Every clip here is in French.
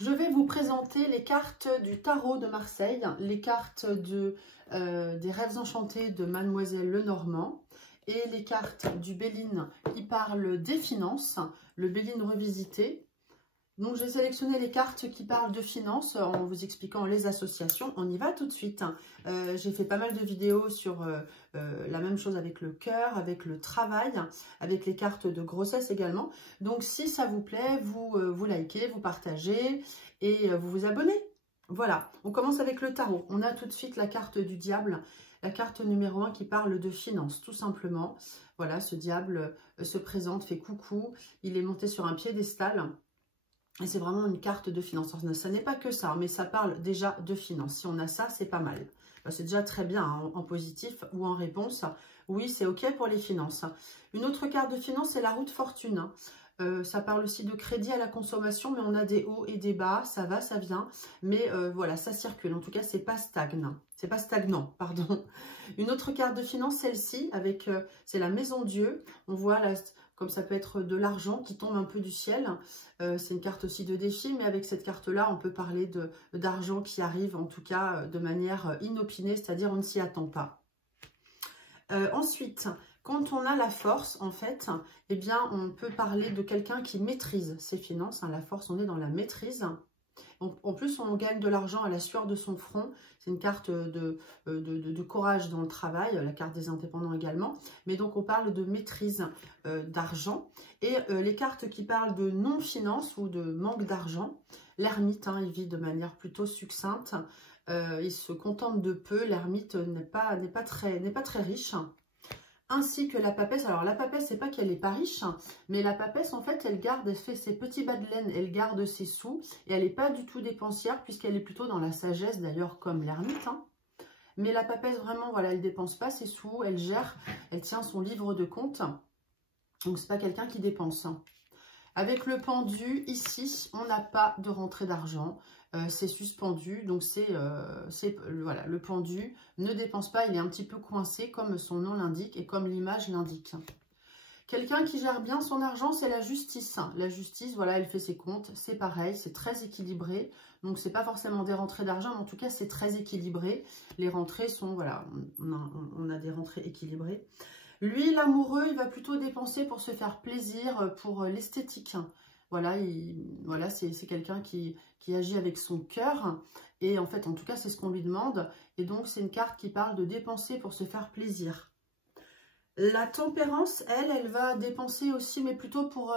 Je vais vous présenter les cartes du tarot de Marseille, les cartes des rêves enchantés de Mademoiselle Lenormand et les cartes du Béline qui parlent des finances, le Béline revisité. Donc j'ai sélectionné les cartes qui parlent de finances en vous expliquant les associations. On y va tout de suite. J'ai fait pas mal de vidéos sur la même chose avec le cœur, avec le travail, avec les cartes de grossesse également. Donc si ça vous plaît, vous likez, vous partagez et vous vous abonnez. Voilà, on commence avec le tarot. On a tout de suite la carte du diable, la carte numéro 1 qui parle de finances, tout simplement. Voilà, ce diable se présente, fait coucou, il est monté sur un piédestal. Et c'est vraiment une carte de finances. Ça n'est pas que ça, mais ça parle déjà de finances. Si on a ça, c'est pas mal. C'est déjà très bien hein, en positif ou en réponse. Oui, c'est OK pour les finances. Une autre carte de finances, c'est la roue de fortune. Ça parle aussi de crédit à la consommation, mais on a des hauts et des bas. Ça va, ça vient. Mais voilà, ça circule. En tout cas, c'est pas stagnant. C'est pas stagnant, pardon. Une autre carte de finance, celle-ci, avec c'est la maison Dieu. On voit là, comme ça peut être de l'argent qui tombe un peu du ciel. C'est une carte aussi de défi, mais avec cette carte-là, on peut parler d'argent qui arrive, en tout cas, de manière inopinée, c'est-à-dire on ne s'y attend pas. Ensuite, quand on a la force, en fait, eh bien, on peut parler de quelqu'un qui maîtrise ses finances. Hein, la force, on est dans la maîtrise. En plus, on gagne de l'argent à la sueur de son front. C'est une carte de courage dans le travail, la carte des indépendants également. Mais donc, on parle de maîtrise d'argent. Et les cartes qui parlent de non-finance ou de manque d'argent, l'ermite, hein, il vit de manière plutôt succincte. Il se contente de peu. L'ermite n'est pas très riche. Ainsi que la papesse. Alors la papesse, c'est pas qu'elle n'est pas riche, hein, mais la papesse, en fait, elle fait ses petits bas de laine, elle garde ses sous, et elle n'est pas du tout dépensière, puisqu'elle est plutôt dans la sagesse, d'ailleurs, comme l'ermite. Hein. Mais la papesse, vraiment, voilà, elle dépense pas ses sous, elle gère, elle tient son livre de compte, donc c'est pas quelqu'un qui dépense. Hein. Avec le pendu, ici, on n'a pas de rentrée d'argent. C'est suspendu, donc voilà, le pendu ne dépense pas, il est un petit peu coincé comme son nom l'indique et comme l'image l'indique. Quelqu'un qui gère bien son argent, c'est la justice. La justice, voilà, elle fait ses comptes, c'est pareil, c'est très équilibré. Donc, c'est pas forcément des rentrées d'argent, mais en tout cas, c'est très équilibré. Les rentrées sont, voilà, on a des rentrées équilibrées. Lui, l'amoureux, il va plutôt dépenser pour se faire plaisir, pour l'esthétique. Voilà, voilà c'est quelqu'un qui agit avec son cœur. Et en fait, en tout cas, c'est ce qu'on lui demande. Et donc, c'est une carte qui parle de dépenser pour se faire plaisir. La tempérance, elle va dépenser aussi, mais plutôt pour...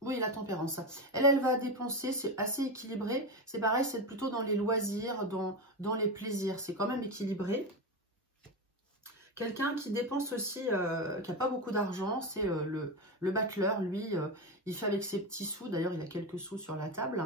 oui, la tempérance. Elle va dépenser, c'est assez équilibré. C'est pareil, c'est plutôt dans les loisirs, dans les plaisirs. C'est quand même équilibré. Quelqu'un qui dépense aussi, qui n'a pas beaucoup d'argent, c'est le battleur. Lui, il fait avec ses petits sous. D'ailleurs, il a quelques sous sur la table.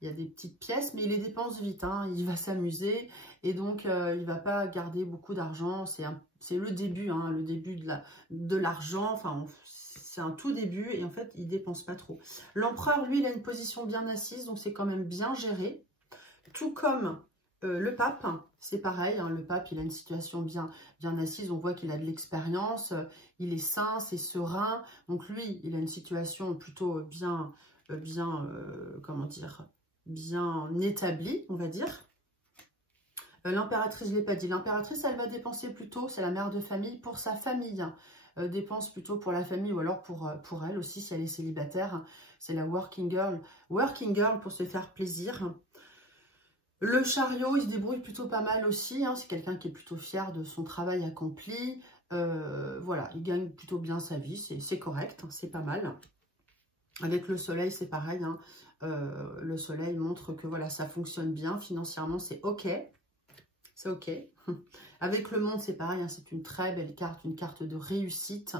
Il y a des petites pièces, mais il les dépense vite. Hein. Il va s'amuser et donc il ne va pas garder beaucoup d'argent. C'est le début, hein, le début de l'argent. Enfin, c'est un tout début et en fait, il ne dépense pas trop. L'empereur, lui, il a une position bien assise, donc c'est quand même bien géré. Tout comme... le pape, c'est pareil, hein, le pape, il a une situation bien assise, on voit qu'il a de l'expérience, il est sain, c'est serein, donc lui, il a une situation plutôt comment dire, bien établie, on va dire. L'impératrice, je ne l'ai pas dit, l'impératrice, elle va dépenser plutôt, c'est la mère de famille, pour sa famille, dépense plutôt pour la famille ou alors pour elle aussi, si elle est célibataire, c'est la working girl pour se faire plaisir. Le chariot, il se débrouille plutôt pas mal aussi. Hein. C'est quelqu'un qui est plutôt fier de son travail accompli. Voilà, il gagne plutôt bien sa vie. C'est correct, hein, c'est pas mal. Avec le soleil, c'est pareil. Hein. Le soleil montre que voilà, ça fonctionne bien. Financièrement, c'est OK. C'est OK. Avec le monde, c'est pareil. Hein, c'est une très belle carte, une carte de réussite.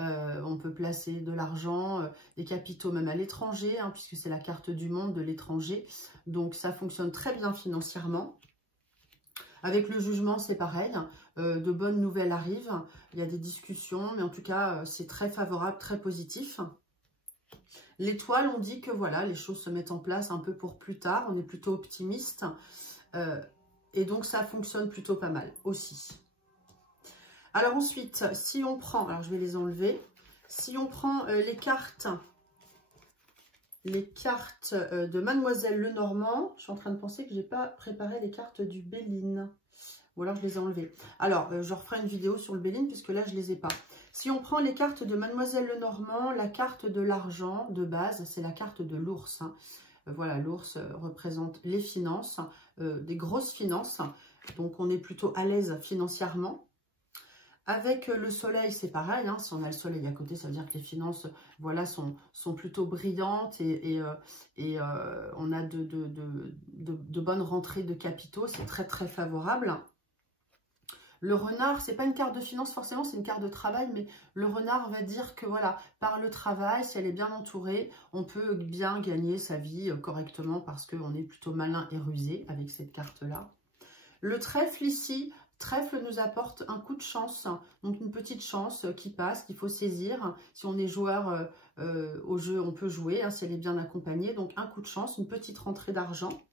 On peut placer de l'argent, des capitaux même à l'étranger, hein, puisque c'est la carte du monde de l'étranger. Donc, ça fonctionne très bien financièrement. Avec le jugement, c'est pareil. De bonnes nouvelles arrivent. Il y a des discussions, mais en tout cas, c'est très favorable, très positif. L'étoile, on dit que voilà, les choses se mettent en place un peu pour plus tard. On est plutôt optimiste. Et donc, ça fonctionne plutôt pas mal aussi. Alors ensuite, si on prend, alors je vais les enlever, si on prend les cartes les cartes de Mademoiselle Lenormand. Je suis en train de penser que je n'ai pas préparé les cartes du Béline. Ou alors je les ai enlevées. Alors, je referai une vidéo sur le Béline puisque là, je ne les ai pas. Si on prend les cartes de Mademoiselle Lenormand, la carte de l'argent de base, c'est la carte de l'ours. Hein. Voilà, l'ours représente les finances, des grosses finances. Donc, on est plutôt à l'aise financièrement. Avec le soleil, c'est pareil. Hein. Si on a le soleil à côté, ça veut dire que les finances voilà, sont plutôt brillantes et on a de bonnes rentrées de capitaux. C'est très, très favorable. Le renard, c'est pas une carte de finance forcément, c'est une carte de travail, mais le renard va dire que voilà, par le travail, si elle est bien entourée, on peut bien gagner sa vie correctement parce qu'on est plutôt malin et rusé avec cette carte-là. Le trèfle ici, trèfle nous apporte un coup de chance, donc une petite chance qui passe, qu'il faut saisir. Si on est joueur au jeu, on peut jouer, hein, si elle est bien accompagnée, donc un coup de chance, une petite rentrée d'argent.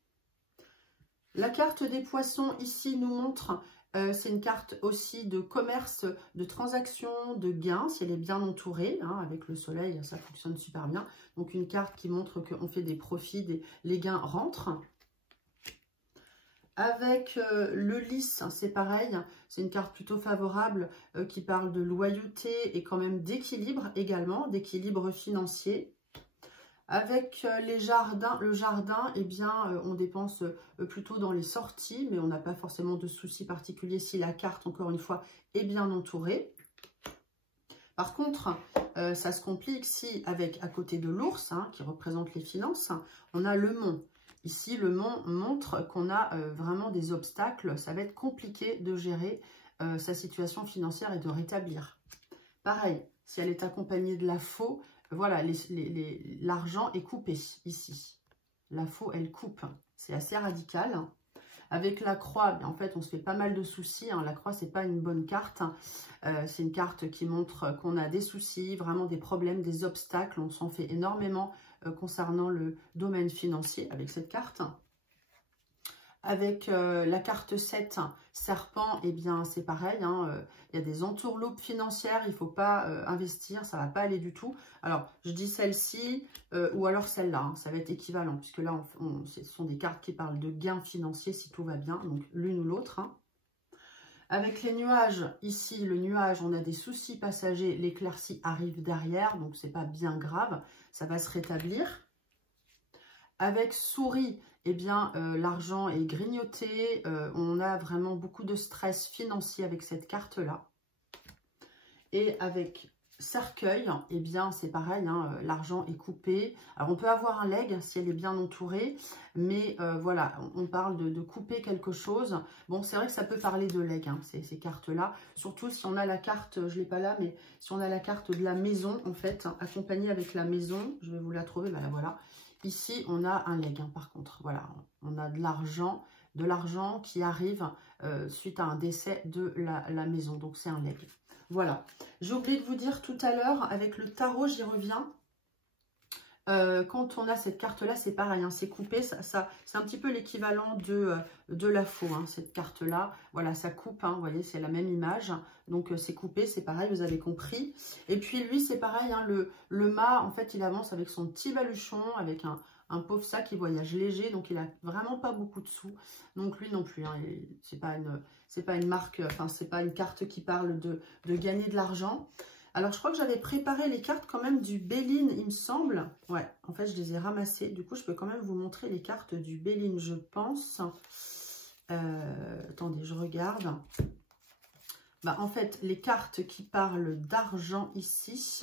La carte des poissons ici nous montre... c'est une carte aussi de commerce, de transaction, de gains, si elle est bien entourée. Hein, avec le soleil, ça fonctionne super bien. Donc, une carte qui montre qu'on fait des profits, les gains rentrent. Avec le lys, c'est pareil. C'est une carte plutôt favorable qui parle de loyauté et quand même d'équilibre également, d'équilibre financier. Avec les jardins, le jardin, eh bien, on dépense plutôt dans les sorties, mais on n'a pas forcément de soucis particuliers si la carte, encore une fois, est bien entourée. Par contre, ça se complique si, avec à côté de l'ours, hein, qui représente les finances, on a le mont. Ici, le mont montre qu'on a vraiment des obstacles. Ça va être compliqué de gérer sa situation financière et de rétablir. Pareil, si elle est accompagnée de la faux, voilà, l'argent est coupé ici. La faux, elle coupe. C'est assez radical. Avec la croix, en fait, on se fait pas mal de soucis. Hein. La croix, c'est pas une bonne carte. C'est une carte qui montre qu'on a des soucis, vraiment des problèmes, des obstacles. On s'en fait énormément concernant le domaine financier avec cette carte. Avec la carte 7, serpent, eh bien, c'est pareil. Hein, il y a des entourloupes financières, il ne faut pas investir, ça ne va pas aller du tout. Alors, je dis celle-ci ou alors celle-là, hein, ça va être équivalent, puisque là, ce sont des cartes qui parlent de gains financiers si tout va bien, donc l'une ou l'autre. Hein. Avec les nuages, ici, le nuage, on a des soucis passagers, l'éclaircie arrive derrière, donc ce n'est pas bien grave, ça va se rétablir. Avec souris, eh bien, l'argent est grignoté. On a vraiment beaucoup de stress financier avec cette carte-là. Et avec cercueil, eh bien, c'est pareil, hein, l'argent est coupé. Alors, on peut avoir un legs si elle est bien entourée, mais voilà, on parle de couper quelque chose. Bon, c'est vrai que ça peut parler de legs, hein, ces cartes-là. Surtout si on a la carte, je ne l'ai pas là, mais si on a la carte de la maison, en fait, accompagnée avec la maison, je vais vous la trouver, ben là, voilà. Ici, on a un leg, hein, par contre. Voilà, on a de l'argent qui arrive suite à un décès de la maison. Donc, c'est un leg. Voilà. J'ai oublié de vous dire tout à l'heure, avec le tarot, j'y reviens. Quand on a cette carte-là, c'est pareil, hein, c'est coupé. C'est un petit peu l'équivalent de la faux, hein, cette carte-là. Voilà, ça coupe, hein, vous voyez, c'est la même image. Donc, c'est coupé, c'est pareil, vous avez compris. Et puis, lui, c'est pareil, hein, le mât, en fait, il avance avec son petit baluchon, avec un pauvre sac qui voyage léger. Donc, il a vraiment pas beaucoup de sous. Donc, lui non plus, hein, c'est pas une marque, enfin, c'est pas une carte qui parle de gagner de l'argent. Alors, je crois que j'avais préparé les cartes quand même du Béline, il me semble. Ouais, en fait, je les ai ramassées. Du coup, je peux quand même vous montrer les cartes du Béline, je pense. Attendez, je regarde. Bah, en fait, les cartes qui parlent d'argent ici.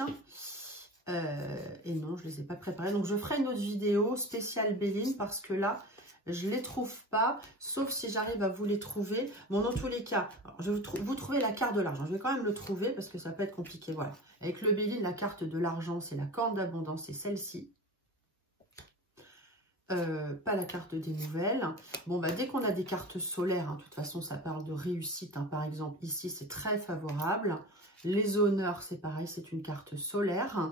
Et non, je ne les ai pas préparées. Donc, je ferai une autre vidéo spéciale Béline parce que là, je ne les trouve pas, sauf si j'arrive à vous les trouver. Bon, dans tous les cas, je vais vous trouver la carte de l'argent. Je vais quand même le trouver parce que ça peut être compliqué. Voilà. Avec le Béline, la carte de l'argent, c'est la corne d'abondance, c'est celle-ci. Pas la carte des nouvelles. Bon, bah, dès qu'on a des cartes solaires, hein, de toute façon, ça parle de réussite. Hein, par exemple, ici, c'est très favorable. Les honneurs, c'est pareil, c'est une carte solaire.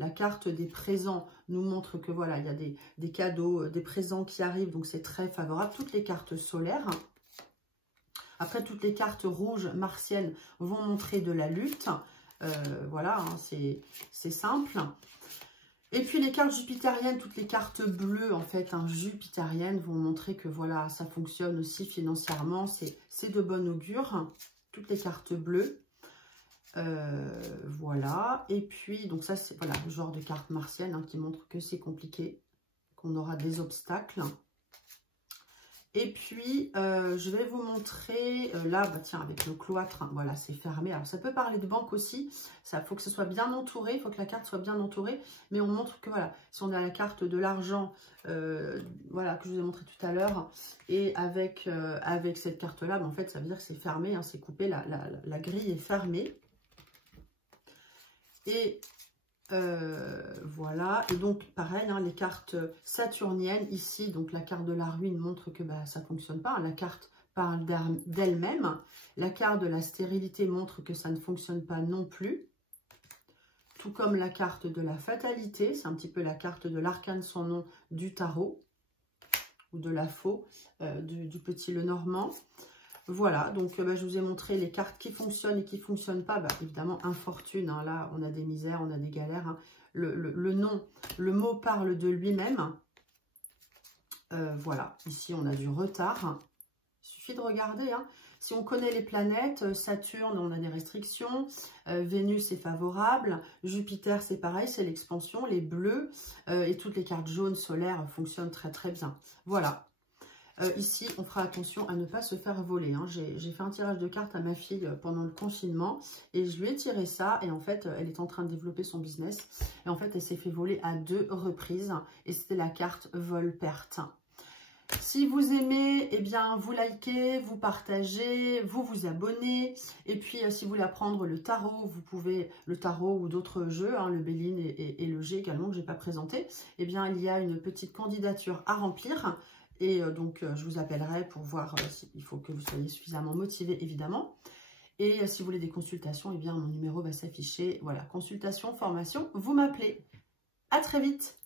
La carte des présents nous montre que voilà, il y a des cadeaux, des présents qui arrivent, donc c'est très favorable. Toutes les cartes solaires. Après, toutes les cartes rouges martiennes vont montrer de la lutte. Voilà, hein, c'est simple. Et puis les cartes jupitériennes, toutes les cartes bleues en fait, hein, jupitériennes vont montrer que voilà, ça fonctionne aussi financièrement, c'est de bon augure. Toutes les cartes bleues, voilà. Et puis donc ça c'est voilà le genre de carte martienne hein, qui montre que c'est compliqué, qu'on aura des obstacles. Et puis, je vais vous montrer, là, bah, tiens, avec le cloître, hein, voilà, c'est fermé. Alors, ça peut parler de banque aussi. Il faut que ce soit bien entouré, il faut que la carte soit bien entourée. Mais on montre que, voilà, si on a la carte de l'argent, voilà, que je vous ai montré tout à l'heure, et avec cette carte-là, bah, en fait, ça veut dire que c'est fermé, hein, c'est coupé, la grille est fermée. Et... voilà, et donc pareil, hein, les cartes saturniennes ici, donc la carte de la ruine montre que bah, ça ne fonctionne pas, hein, la carte parle d'elle-même, la carte de la stérilité montre que ça ne fonctionne pas non plus, tout comme la carte de la fatalité, c'est un petit peu la carte de l'arcane sans nom du tarot, ou de la faux, du petit Lenormand. Voilà, donc bah, je vous ai montré les cartes qui fonctionnent et qui ne fonctionnent pas. Bah, évidemment, infortune, hein, là, on a des misères, on a des galères. Hein. Le mot parle de lui-même. Voilà, ici, on a du retard. Il suffit de regarder. Hein. Si on connaît les planètes, Saturne, on a des restrictions. Vénus est favorable. Jupiter, c'est pareil, c'est l'expansion. Les bleus et toutes les cartes jaunes solaires fonctionnent très, très bien. Voilà. Ici, on fera attention à ne pas se faire voler. Hein. J'ai fait un tirage de cartes à ma fille pendant le confinement et je lui ai tiré ça. Et en fait, elle est en train de développer son business. Et en fait, elle s'est fait voler à 2 reprises. Et c'était la carte vol-perte. Si vous aimez, eh bien, vous likez, vous partagez, vous vous abonnez. Et puis, si vous voulez apprendre le tarot, vous pouvez, le tarot ou d'autres jeux, hein, le Béline et le G également que je n'ai pas présenté. Eh bien, il y a une petite candidature à remplir. Et donc, je vous appellerai pour voir s'il faut que vous soyez suffisamment motivé, évidemment. Et si vous voulez des consultations, eh bien, mon numéro va s'afficher. Voilà, consultation, formation, vous m'appelez. À très vite.